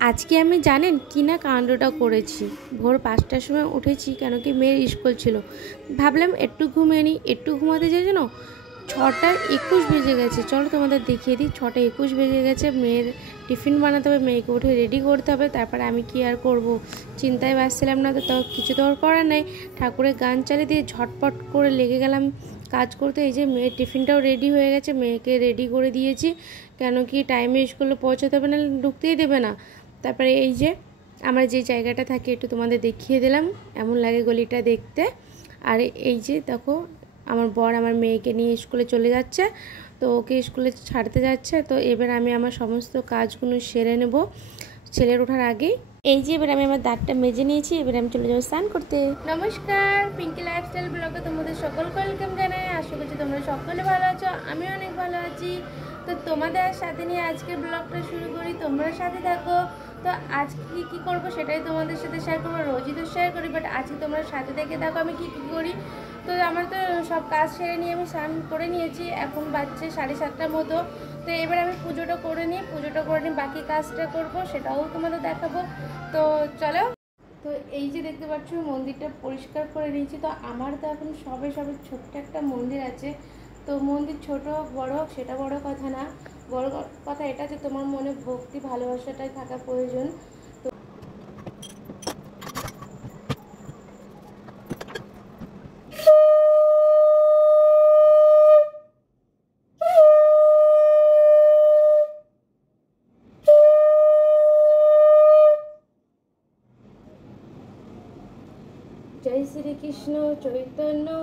আজকে আমি জানেন কি না কাণ্ডটা করেছি। ভোর 5টার সময় উঠেছি, কেন কি মেয়ের স্কুল ছিল। ভাবলাম একটু ঘুমিয়ে নিই, একটু ঘুমাতে যাই যেন 6টা 21 বেজে গেছে। চলো তোমাদের দেখিয়ে দিই। 6টা 21 বেজে গেছে, মেয়ের টিফিন বানাতে হবে, মেয়েকে উঠে রেডি করতে হবে। তারপরে আমি কি আর করব, চিন্তায় বাসছিলাম না, তো কিছু তো আর করার নেই। ঠাকুরের গান চালিয়ে দিয়ে ঝটপট করে লেগে গেলাম কাজ করতে। এই যে মেয়ের টিফিনটাও রেডি হয়ে গেছে, মেয়েকে রেডি করে দিয়েছি, কেন কি টাইমে স্কুলে পৌঁছাতে হবে, না ঢুকতেই দেবে না। তারপরে এই যে আমার যে জায়গাটা থাকে একটু তোমাদের দেখিয়ে দিলাম, এমন লাগে গলিটা দেখতে। আর এই যে দেখো আমার বর আমার মেয়েকে নিয়ে স্কুলে চলে যাচ্ছে, তো ওকে স্কুলে ছাড়তে যাচ্ছে। তো এবার আমি আমার সমস্ত কাজগুলো সেরে নেব ছেলের ওঠার আগেই। এই যে এবার আমি আমার দাঁতটা মেজে নিয়েছি, এবার আমি চলে যাবো স্নান করতে। নমস্কার, পিঙ্কি লাইফস্টাইল ব্লগে তোমাদের সকলকে ওয়েলকাম জানাই। আশা করছি তোমরা সকলে ভালো আছো, আমি অনেক ভালো আছি। তো তোমাদের সাথে নিয়ে আজকে ব্লগটা শুরু করি, তোমরা সাথে থাকো। তো আজকে কী করবো সেটাই তোমাদের সাথে শেয়ার করবো, রোজই তো শেয়ার করি, বাট আজকে তোমরা সাথে থেকে দেখো আমি কী করি। তো আমার তো সব কাজ সেরে নিয়ে আমি স্নান করে নিয়েছি, এখন বাজছে 7:30টার মতো। তো এবার আমি পুজোটা করে নিই, বাকি কাজটা করব, সেটাও তোমাদের দেখাবো। তো চলো। তো এই যে দেখতে পাচ্ছ মন্দিরটা পরিষ্কার করে নিয়েছি। তো আমার তো এখন সবে ছোট্ট একটা মন্দির আছে। তো মন্দির ছোট বড় সেটা বড় কথা না, বড় কথা এটা যে তোমার মনে ভক্তি ভালোবাসাটাই থাকা প্রয়োজন। जय श्री कृष्ण चैतन्य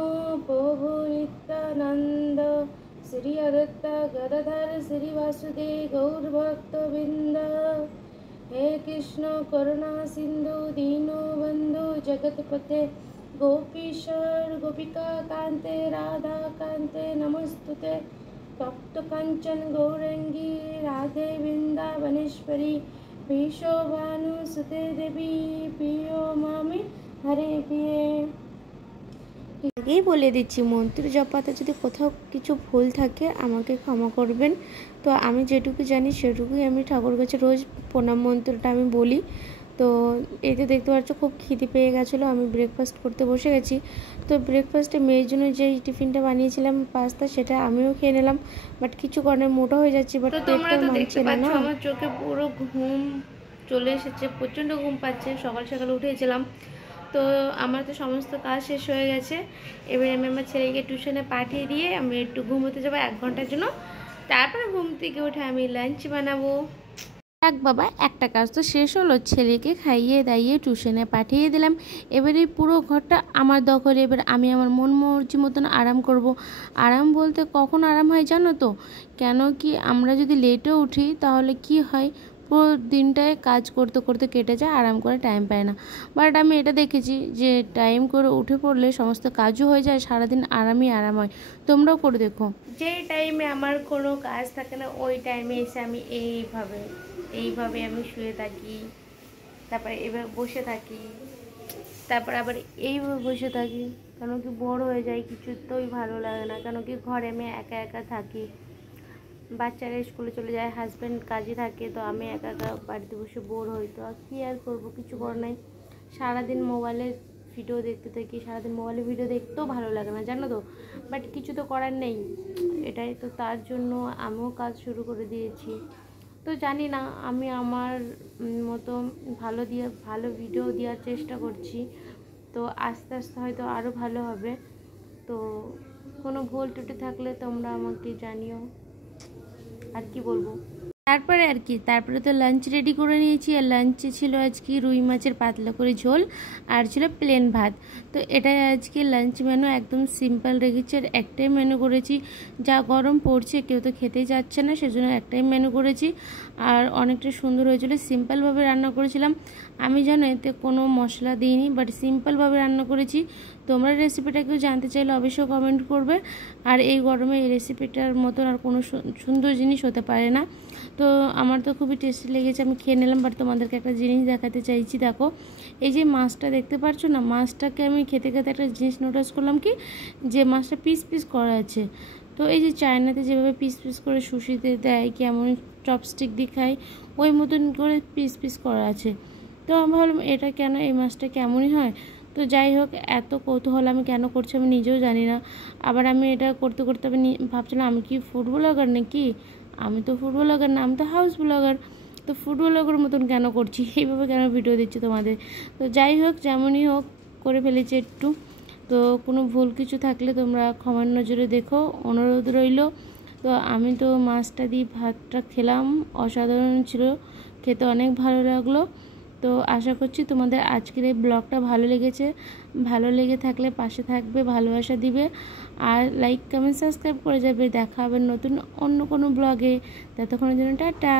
प्रभु नित्यानंद, श्री अदत्त गदाधर श्री वासुदेव गौर भक्त वृंद। हे कृष्ण करुणा सिंधु दीनो बंधु जगतपते, गोपीश्वर गोपिका कांते राधा कांते नमस्तुते। तप्त कांचन गौरंगी राधे वृंदावनेश्वरी, विश्वभानुसुते देवी प्रियो मामी हरे प्रिये। আগেই বলে দিচ্ছি, মন্ত্র জপাতে যদি কোথাও কিছু ভুল থাকে আমাকে ক্ষমা করবেন। তো আমি যেটুকু জানি সেটুকুই আমি ঠাকুর কাছে রোজ প্রণাম মন্ত্রটা আমি বলি। তো এই তো দেখতে পাচ্ছ খুব খিদে পেয়ে গেছিলো, আমি ব্রেকফাস্ট করতে বসে গেছি। তো ব্রেকফাস্টে মেয়ের জন্য যেই টিফিনটা বানিয়েছিলাম পাস্তা, সেটা আমিও খেয়ে নিলাম, বাট কিছু কারণে মোটা হয়ে যাচ্ছি, বাট পেটটা মানছে না। আমার চোখে পুরো ঘুম চলে এসেছে, প্রচণ্ড ঘুম পাচ্ছে। সকাল সকাল উঠেছিলাম, তো আমার তো সমস্ত কাজ শেষ হয়ে গেছে। এবার আমি আমার ছেলেকে টিউশনে পাঠিয়ে দিয়ে আমি একটু ঘুমোতে যাবো 1 ঘন্টার জন্য। তারপরে ঘুম থেকে উঠে আমি লাঞ্চ বানাবো। এক বাবা একটা কাজ তো শেষ হলো, ছেলেকে খাইয়ে দাইয়ে টিউশনে পাঠিয়ে দিলাম। এবার এই পুরো ঘরটা আমার দখলে, এবার আমি আমার মন মর্জি মতন আরাম করব। আরাম বলতে কখন আরাম হয় জানো তো, কেন কি আমরা যদি লেটেও উঠি তাহলে কি হয়, পুরো দিনটায় কাজ করতে করতে কেটে যায়, আরাম করে টাইম পায় না। বাট আমি এটা দেখেছি যে টাইম করে উঠে পড়লে সমস্ত কাজও হয়ে যায়, সারাদিন আরামই আরাম হয়। তোমরাও করে দেখো। যে টাইমে আমার কোনো কাজ থাকে না ওই টাইমে এসে আমি এইভাবে আমি শুয়ে থাকি, তারপরে এবার বসে থাকি, তারপর আবার এইভাবে বসে থাকি। কেন কি বড় হয়ে যায়, কিছুতেই ভালো লাগে না। কেন কি ঘরে আমি একা একা থাকি, বাচ্চারা স্কুলে চলে যায়, হাজব্যান্ড কাজে থাকে, তো আমি একা একা বাড়িতে বসে বোর হই। তো কী আর করবো, কিছু করার নাই। সারাদিন মোবাইলে ভিডিও দেখতে থাকি, সারাদিন মোবাইলে ভিডিও দেখতেও ভালো লাগে না জানো তো, বাট কিছু তো করার নেই। এটাই তো, তার জন্য আমিও কাজ শুরু করে দিয়েছি। তো জানি না, আমি আমার মতো ভালো ভিডিও দেওয়ার চেষ্টা করছি। তো আস্তে আস্তে হয়তো আরও ভালো হবে। তো কোনো ভুল ত্রুটি থাকলে তোমরা আমাকে জানিও। আর কি বলবো, তারপরে তো লাঞ্চ রেডি করে নিয়েছি। আর লাঞ্চে ছিল আজকে রুই মাছের পাতলা করে ঝোল, আর ছিল প্লেন ভাত। তো এটাই আজকে লাঞ্চ মেনু, একদম সিম্পল রেখেছি। আর একটাই মেনু করেছি, যা গরম পড়ছে কেউ তো খেতেই যাচ্ছে না, সেজন্য একটাই মেনু করেছি। আর অনেকটা সুন্দর হয়েছিল, সিম্পলভাবে রান্না করেছিলাম। আমি জানো এতে কোনো মশলা দিইনি, বাট সিম্পলভাবে রান্না করেছি। তোমরা রেসিপিটা কেউ জানতে চাইলে অবশ্যই কমেন্ট করবে। আর এই গরমে এই রেসিপিটার মতন আর কোনো সুন্দর জিনিস হতে পারে না। তো আমার তো খুবই টেস্টি লেগেছে, আমি খেয়ে নিলাম। বাট তোমাদেরকে একটা জিনিস দেখাতে চাইছি, দেখো এই যে মাছটা দেখতে পাচ্ছ না, মাছটাকে আমি খেতে খেতে একটা জিনিস নোটিস করলাম কি, যে মাছটা পিস পিস করা আছে। তো এই যে চায়নাতে যেভাবে পিস পিস করে সুশিতে দেয়, কেমন চপস্টিক দিয়ে খায় ওই মতন করে পিস পিস করা আছে। তো আমি ভাবলাম এটা কেন, এই মাছটা কেমনই হয়। তো যাই হোক, এত কৌতূহল আমি কেন করছি আমি নিজেও জানি না। আবার আমি এটা করতে করতে আমি ভাবছিলাম আমি কি ফুড ব্লগার নাকি, আমি তো ফুড ব্লগার না, আমি তো হাউস ব্লগার। তো ফুড ব্লগার মতন কেন করছি, এইভাবে কেন ভিডিও দিচ্ছি তোমাদের। তো যাই হোক, যেমনই হোক করে ফেলেছি একটু। তো কোনো ভুল কিছু থাকলে তোমরা ক্ষমার নজরে দেখো, অনুরোধ রইল। তো আমি তো মাছটা দিয়ে ভাতটা খেলাম, অসাধারণ ছিল, খেতে অনেক ভালো লাগলো। তো আশা করছি তোমাদের আজকের এই ব্লগটা ভালো লেগেছে। ভালো লেগে থাকলে পাশে থাকবে, ভালোবাসা দিবে, আর লাইক কমেন্ট সাবস্ক্রাইব করে যাবে। দেখা হবে নতুন অন্য কোনো ব্লগে। ততক্ষণের জন্য টাটা।